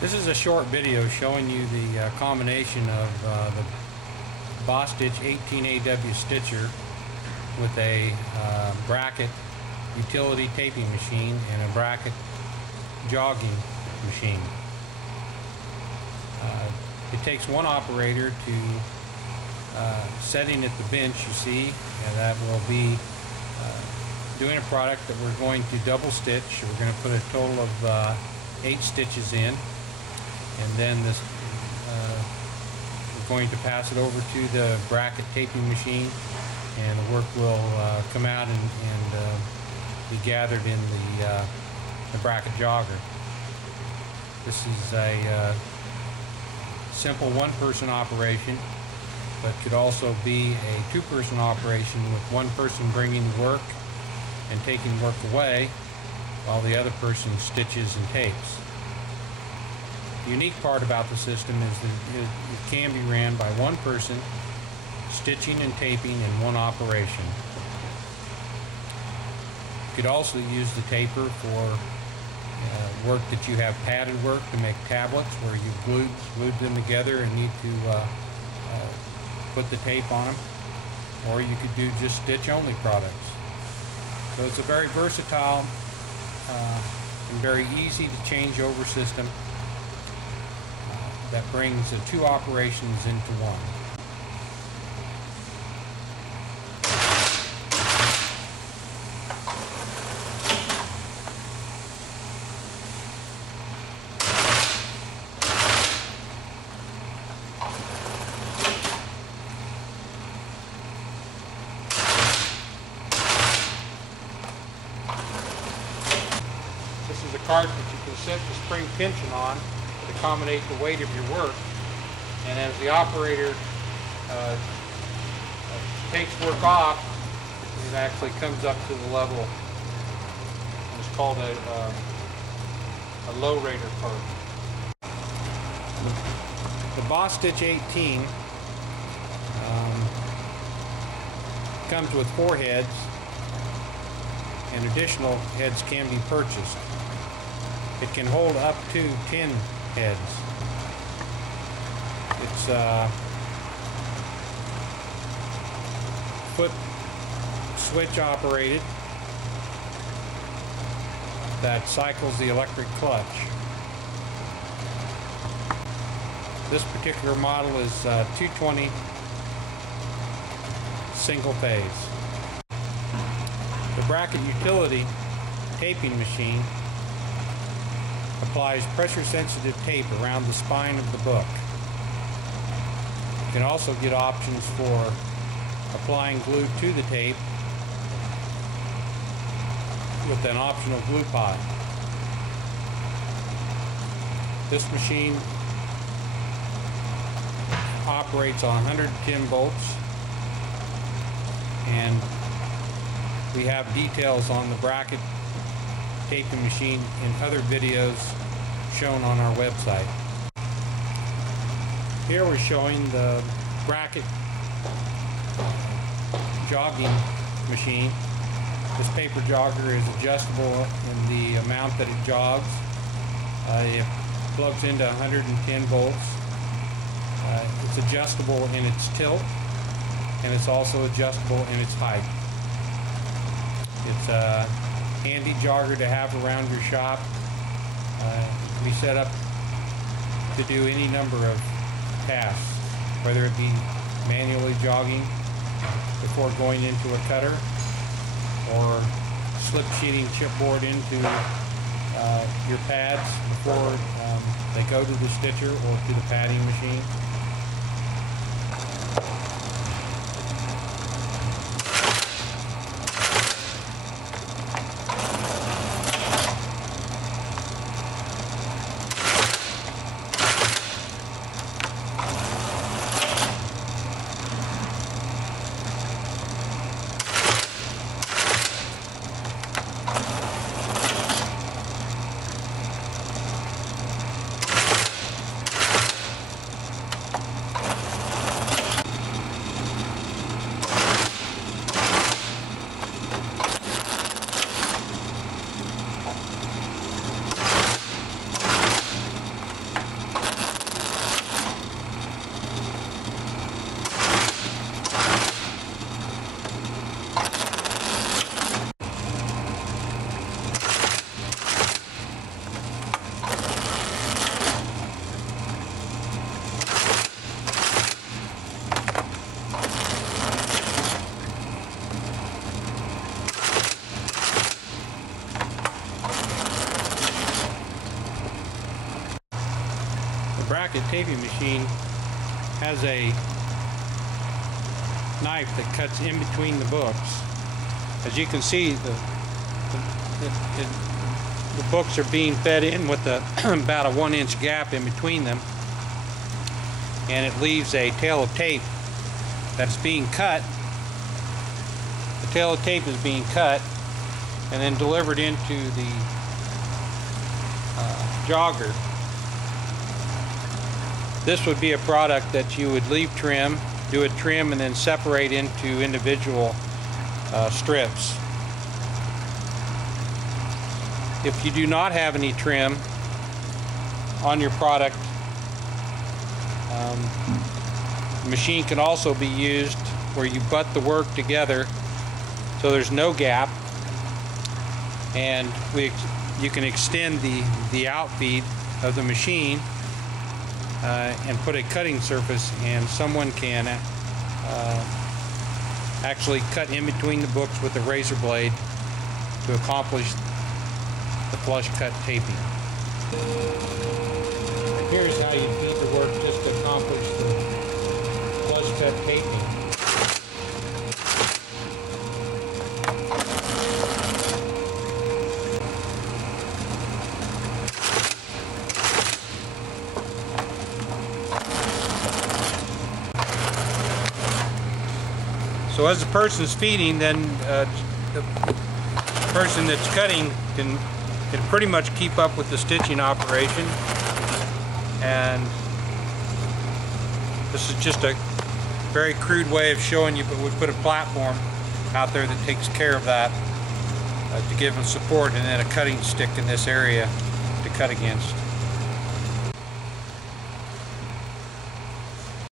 This is a short video showing you the combination of the Bostitch 18AW stitcher with a Brackett utility taping machine and a Brackett jogging machine. It takes one operator to setting at the bench, you see, and that will be doing a product that we're going to double stitch. We're going to put a total of 8 stitches in, and then this we're going to pass it over to the Brackett taping machine, and the work will come out and be gathered in the Brackett jogger. This is a simple one-person operation, but could also be a two-person operation with one person bringing work and taking work away while the other person stitches and tapes. The unique part about the system is that it can be ran by one person stitching and taping in one operation. You could also use the taper for work that you have padded work to make tablets where you've glued them together and need to put the tape on them, or you could do just stitch-only products. So it's a very versatile and very easy to change over system that brings the two operations into one. This is a cart that you can set the spring tension on to accommodate the weight of your work, and as the operator takes work off, it actually comes up to the level. It's called a low rater cart. The Bostitch 18 comes with 4 heads, and additional heads can be purchased. It can hold up to 10 heads. It's foot switch operated that cycles the electric clutch. This particular model is 220 single phase. The Brackett utility taping machine applies pressure-sensitive tape around the spine of the book. You can also get options for applying glue to the tape with an optional glue pot. This machine operates on 110 volts, and we have details on the Brackett taping machine in other videos shown on our website. Here we're showing the Brackett jogging machine. This paper jogger is adjustable in the amount that it jogs. It plugs into 110 volts. It's adjustable in its tilt, and it's also adjustable in its height. It's a handy jogger to have around your shop. It can be set up to do any number of tasks, whether it be manually jogging before going into a cutter, or slip sheeting chipboard into your pads before they go to the stitcher or to the padding machine. The Brackett taping machine has a knife that cuts in between the books. As you can see, the books are being fed in with about a 1-inch gap in between them, and it leaves a tail of tape that's being cut. The tail of tape is being cut and then delivered into the jogger. This would be a product that you would leave trim, do a trim, and then separate into individual strips. If you do not have any trim on your product, the machine can also be used where you butt the work together so there's no gap, and you can extend the outfeed of the machine and put a cutting surface, and someone can actually cut in between the books with a razor blade to accomplish the flush cut taping. And here's how you feed the work just to accomplish the flush cut taping. So as the person's feeding, then the person that's cutting can pretty much keep up with the stitching operation. And this is just a very crude way of showing you, but we put a platform out there that takes care of that to give them support, and then a cutting stick in this area to cut against.